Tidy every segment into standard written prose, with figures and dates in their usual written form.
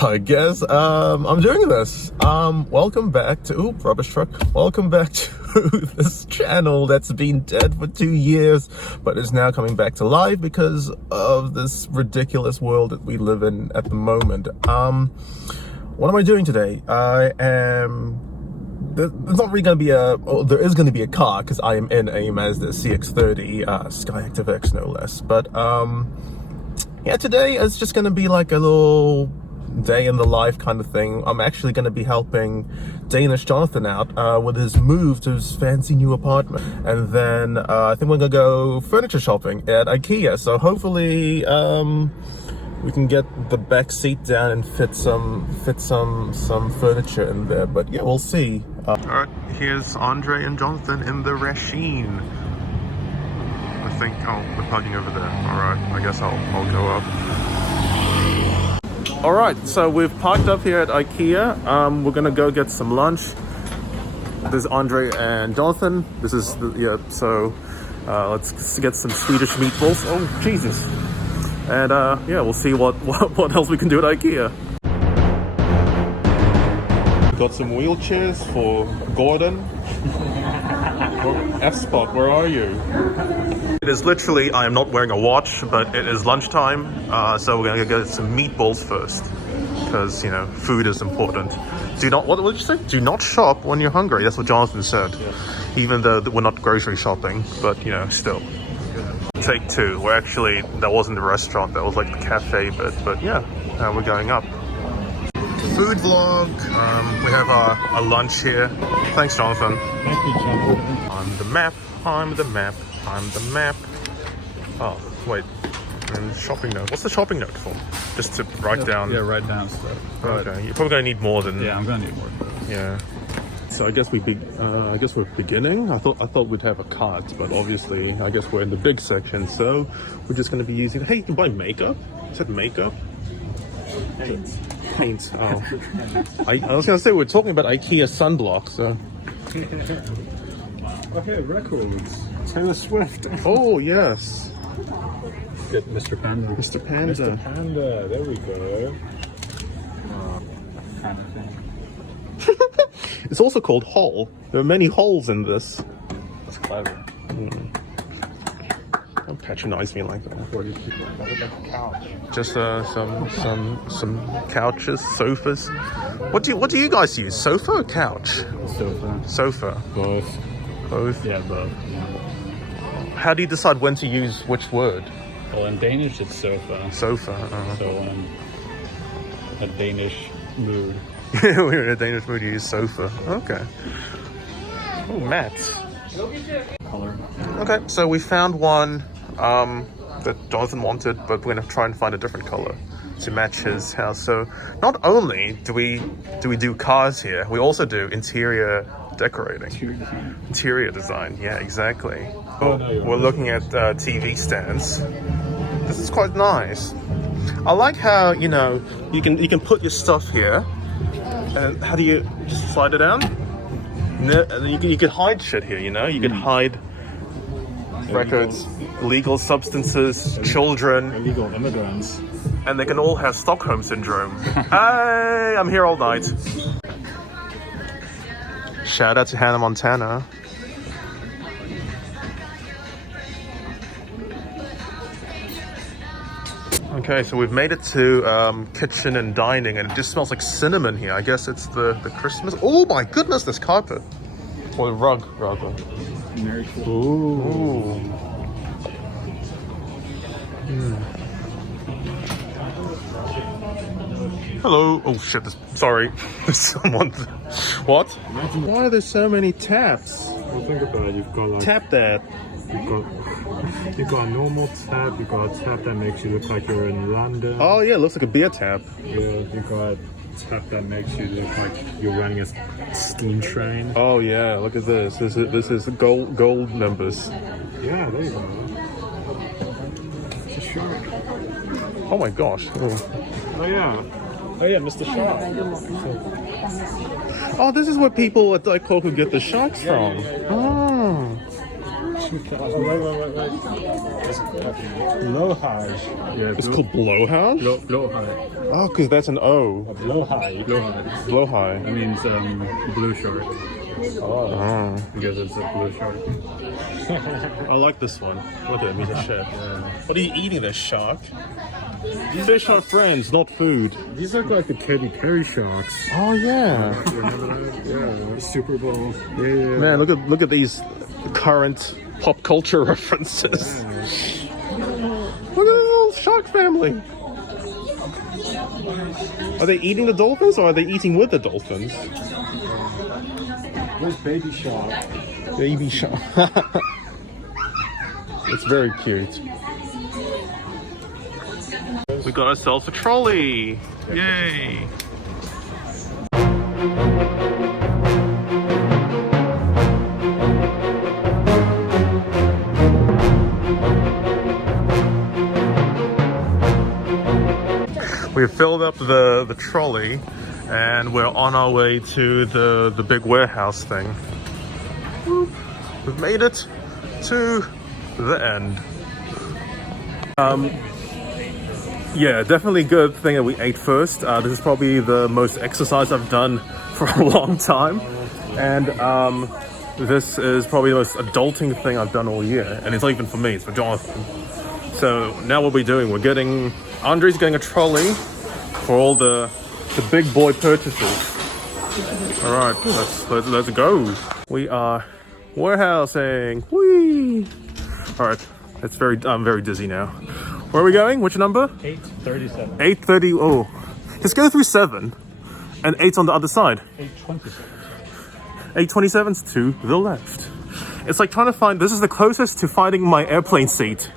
I guess I'm doing this. Welcome back to rubbish truck. Welcome back to this channel that's been dead for 2 years, but is now coming back to life because of this ridiculous world that we live in at the moment. What am I doing today? There's not really going to be there is going to be a car because I am in a Mazda CX-30 Skyactiv X no less. But yeah, today is just going to be like a little day in the life kind of thing. I'm actually going to be helping Danish Jonathan out with his move to his fancy new apartment, and then I think we're gonna go furniture shopping at Ikea. So hopefully we can get the back seat down and fit some furniture in there. But yeah, we'll see. All right, here's Andre and Jonathan in the Rasheen. I think we're parking over there. All right, I guess I'll go up. All right, so we've parked up here at Ikea. We're gonna go get some lunch. This is Andre and Jonathan. This is so let's get some Swedish meatballs. Oh Jesus! And yeah, we'll see what else we can do at Ikea. Got some wheelchairs for Gordon. F-Spot, where are you? It is literally, I am not wearing a watch, but it is lunchtime, so we're gonna go get some meatballs first, because, you know, food is important. Do not, what did you say? Do not shop when you're hungry. That's what Jonathan said. Yeah. Even though we're not grocery shopping, but, you know, still. Take two. We're actually, that wasn't a restaurant, that was like the cafe bit, but yeah, we're going up. Food vlog. We have our lunch here. Thanks, Jonathan. Thank you, Jonathan. I'm the map. I'm the map. I'm the map. Oh, wait. And shopping note. What's the shopping note for? Just to write down? Yeah, write down stuff. Okay. You're probably gonna need more than. Yeah, I'm gonna need more. Yeah. So I guess we're beginning. I thought we'd have a cart, but obviously I guess we're in the big section, so we're just gonna be using. Hey, you can buy makeup. Is that makeup? Paint. Oh. I was gonna say we're talking about IKEA sunblock, so. Okay, records. Taylor Swift. Oh yes. Get Mr. Panda. Mr. Panda. Mr. Panda. There we go. Kind of thing. It's also called hole. There are many holes in this. That's clever. Don't patronize me like that. What do you think? That would like a couch. Just some couches, sofas. What do you guys use? Sofa or couch? Sofa. Sofa. Both. Both. Yeah, both. Yeah. How do you decide when to use which word? Well, in Danish it's sofa. Sofa. So in a Danish mood. We're in a Danish mood. You use sofa. Okay. Oh, mats. Color. Okay, so we found one that Jonathan wanted, but we're gonna try and find a different color to match his house. So not only do we do cars here, we also do interior decorating. Interior design, yeah, exactly. We're looking at TV stands. This is quite nice. I like how, you know, you can put your stuff here, and how do you just slide it down? No, you could hide shit here, you know. You could hide records, illegal substances, children, illegal immigrants, and they can all have Stockholm syndrome. Hey, I'm here all night. Shout out to Hannah Montana. Okay, so we've made it to kitchen and dining, and it just smells like cinnamon here. I guess it's the Christmas. Oh my goodness, this carpet. Or rug, rather. Very cool. Ooh. Hello. Oh shit, sorry. There's someone. What? Why are there so many taps? Well, think about it. You've got like... Tap that. You've got a normal tap, you've got a tap that makes you look like you're in London. Oh yeah, it looks like a beer tap. Yeah, you've got a tap that makes you look like you're running a steam train. Oh yeah, look at this. This is gold numbers. Yeah, there you go. It's a shark. Oh my gosh. Oh yeah, Mr. Shark. Oh, this is where people at Ikea get the sharks from. Oh. Wait. Blowhage. Yeah, it's called blowhage? Blowhage. Oh, because that's an O. Blowhigh. Blowhigh. That means blue shark. Oh. Because it's a blue shark. I like this one. Look at me, the chef. Yeah. What are you eating, this shark? Fish are friends, not food. These look like the Katy Perry sharks. Oh yeah. Remember that? Yeah. Super Bowl. Yeah. Man, look at these current pop culture references. Look at the little shark family. Are they eating the dolphins or are they eating with the dolphins? Where's baby shark? Baby shark. It's very cute. We got ourselves a trolley. Yay! We filled up the trolley and we're on our way to the big warehouse thing. We've made it to the end. Yeah, definitely good thing that we ate first. This is probably the most exercise I've done for a long time. And this is probably the most adulting thing I've done all year. And it's not even for me, it's for Jonathan. So now what we're doing, Andre's getting a trolley for all the big boy purchases. All right, let's go. We are warehousing. Whee! All right, I'm very dizzy now. Where are we going? Which number? 837. 830. Oh, let's go through 7, and 8's on the other side. 827. 827's to the left. It's like trying to find. This is the closest to finding my airplane seat.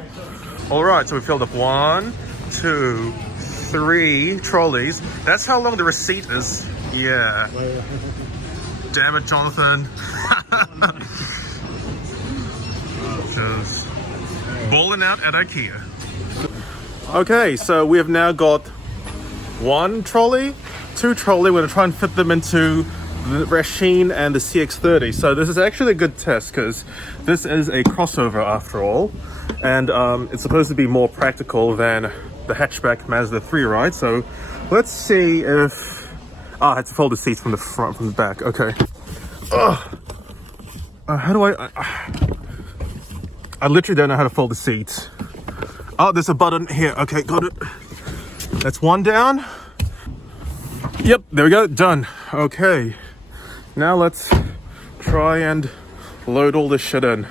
All right, so we filled up 1, 2, 3 trolleys. That's how long the receipt is. Yeah. Damn it, Jonathan. Just balling out at Ikea. Okay, so we have now got 1 trolley, 2 trolley. We're gonna try and fit them into the Rasheen and the CX-30. So this is actually a good test because this is a crossover after all. And it's supposed to be more practical than the hatchback Mazda 3, right? So let's see if... I had to fold the seats from the front, from the back. Okay. How do I literally don't know how to fold the seats. Oh, there's a button here. Okay, got it. That's 1 down. Yep, there we go. Done. Okay. Now let's try and load all this shit in.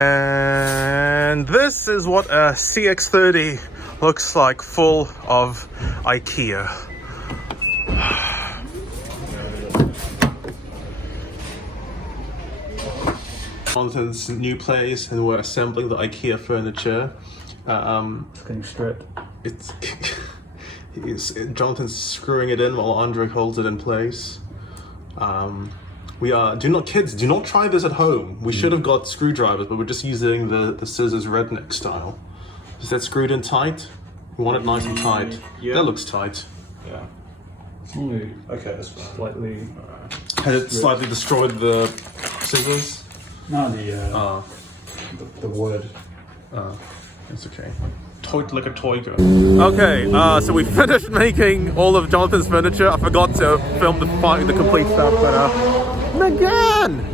And this is what a CX-30 looks like, full of Ikea. Jonathan's new place, and we're assembling the Ikea furniture. It's getting stripped. Jonathan's screwing it in while Andre holds it in place. Do not try this at home. We should have got screwdrivers, but we're just using the scissors redneck style. Is that screwed in tight? We want it nice and tight. Yeah. That looks tight. Yeah. It's only Okay, that's fine. slightly. Had it slightly destroyed the scissors? No, the wood. It's okay. Like a toy gun. Okay, so we finished making all of Jonathan's furniture. I forgot to film the complete stuff, but Megan!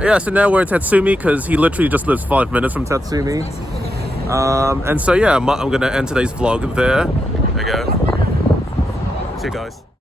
Yeah, so now we're at Tatsumi because he literally just lives 5 minutes from Tatsumi. And so yeah, I'm gonna end today's vlog there. we go. See you guys.